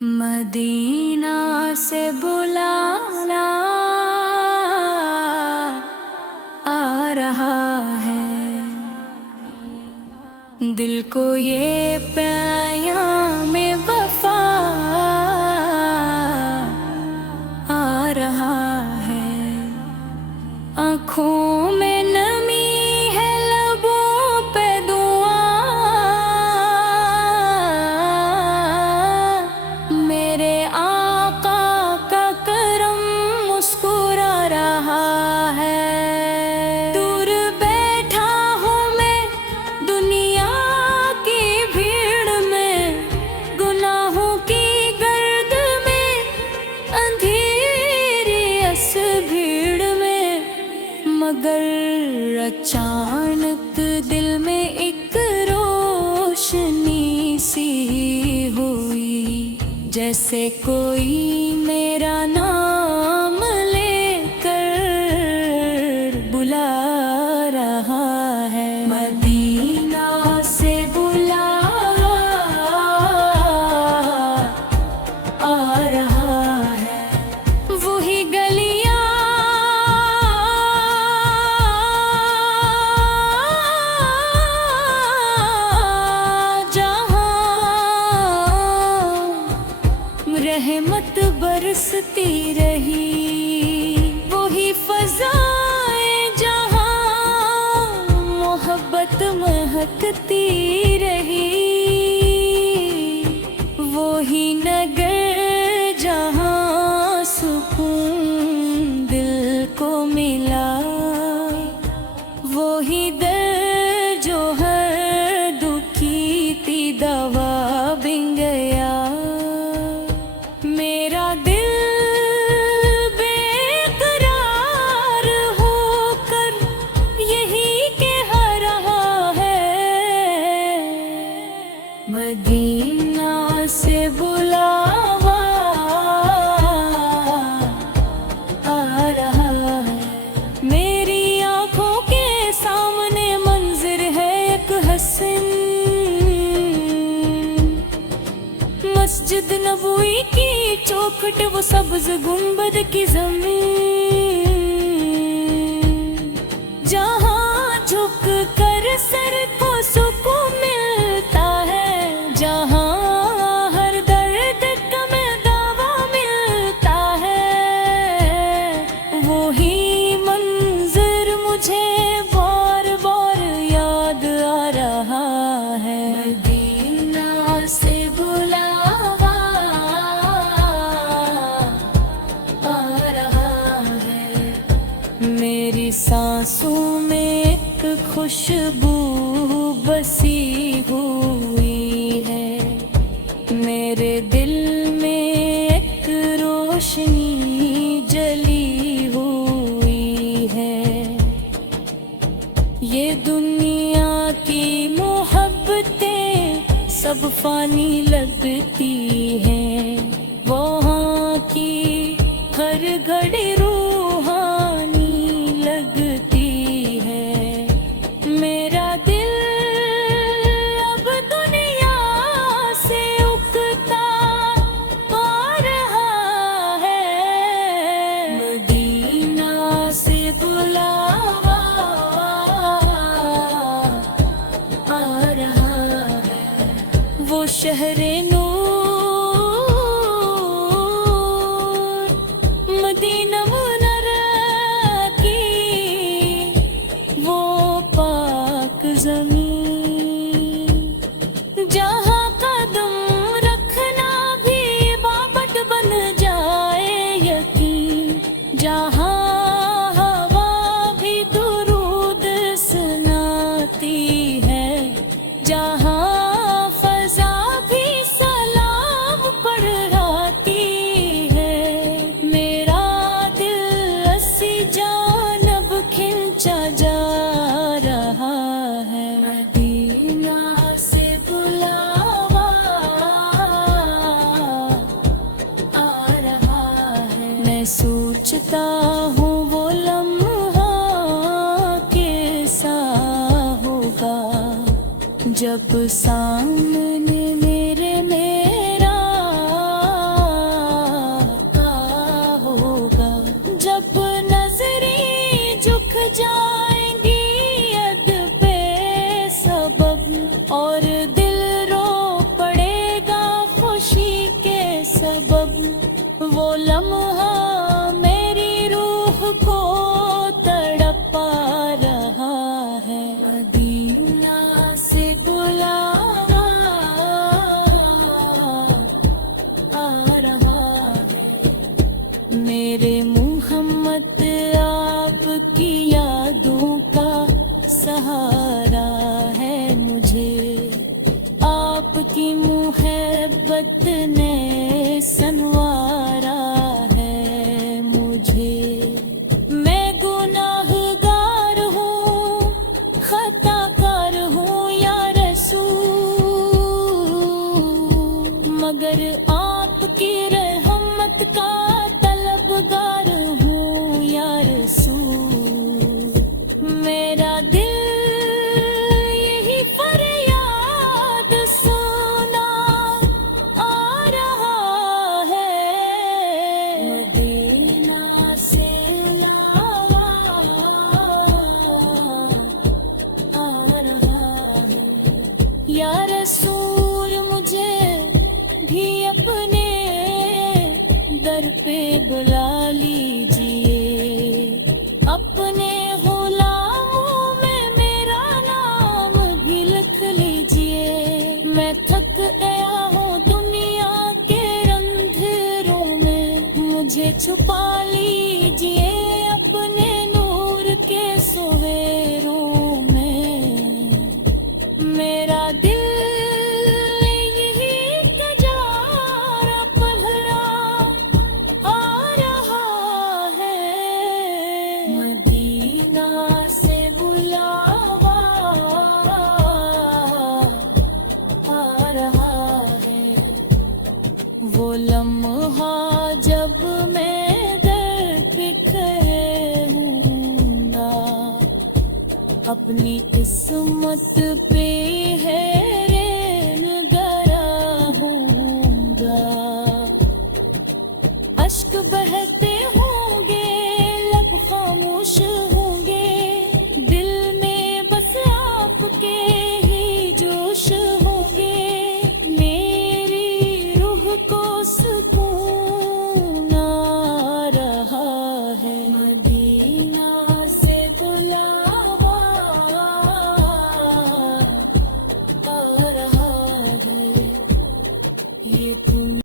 Medina से बुलाना आ रहा है, दिल को ये पैगाम में वफा आ रहा है। आँखों में नमी है, लबों पे दुआ, मेरे आका का करम मुस्कुरा रहा है। दूर बैठा हूँ मैं दुनिया की भीड़ में, गुनाहों की गर्द में, अंधेरी इस भीड़ में, मगर अचानक दिल में एक रोशनी सी हुई, जैसे कोई मेरा नाम लेकर बुला रहा है। मदीना से बुला आ रहा है, वही गलियां रहमत बरसती रही, वही फ़ज़ाएं जहाँ मोहब्बत महकती रही, वही नगर जहाँ सुकून दिल को मिला, वही दर जो हर दुखी थी दवा बिन गया। मेरा दिल बेकरार होकर यही कह रहा है, मदीना से बुलावा आ रहा है। मेरी आँखों के सामने मंजर है एक हसन, मस्जिद नबवी की चौखट, वो सब्ज गुंबद की जमीन, जहाँ झुक कर सर को सुकून मिलता है, जहाँ हर दर्द का में दवा मिलता है, वही मंजर मुझे बार बार याद आ रहा है। मदीना से बुलावा आ रहा है, मेरी सांसों में एक खुशबू बसी हुई है, मेरे दिल में एक रोशनी जली हुई है। ये दुनिया की मोहब्बतें सब फानी लगती हैं, वहाँ की हर घड़ी रूहानी लगती है। मेरा दिल अब दुनिया से उकता आ रहा है, मदीना से बुलावा आ रहा है। वो शहरे नूर मदीना मुनव्वरा की, वो पाक ज़मीन, जहाँ कदम रखना भी बाबत बन जाए यकीन, जहाँ हवा भी दुरूद सुनाती है, जहाँ फ़ज़ा भी सलाम पढ़ाती है। मेरा दिल अस्सी जानब खिंचा जा रहा है, मदीना से बुलावा आ रहा है। मैं सोचता हूँ वो लम्हा कैसा होगा, जब सामने मेरे मेरा आपकी रहमत का तलबगार हूँ या रसूल। मेरा दिल यही फरियाद सुना आ रहा है, मदीना से लावा आ रहा है। या रसूल मुझे भी अपने दर पे बुला लीजिए, अपने गुलामों में मेरा नाम भी लिख लीजिए। मैं थक गया हूँ दुनिया के अंधेरों में, मुझे छुपा लीजिए अपने नूर के सवेरों में। मेरा दिल यही कजारा पहरा आ रहा है, मदीना से बुलावा आ रहा है। वो लम्हा जब मैं दर्द पे कहूँगा, अपनी किस्मत पे हैरान गरा होऊंगा। अश्क बहते होंगे, लब खामोश होंगे, दिल में बस आपके ही जोश होंगे। मेरी रूह को सुकून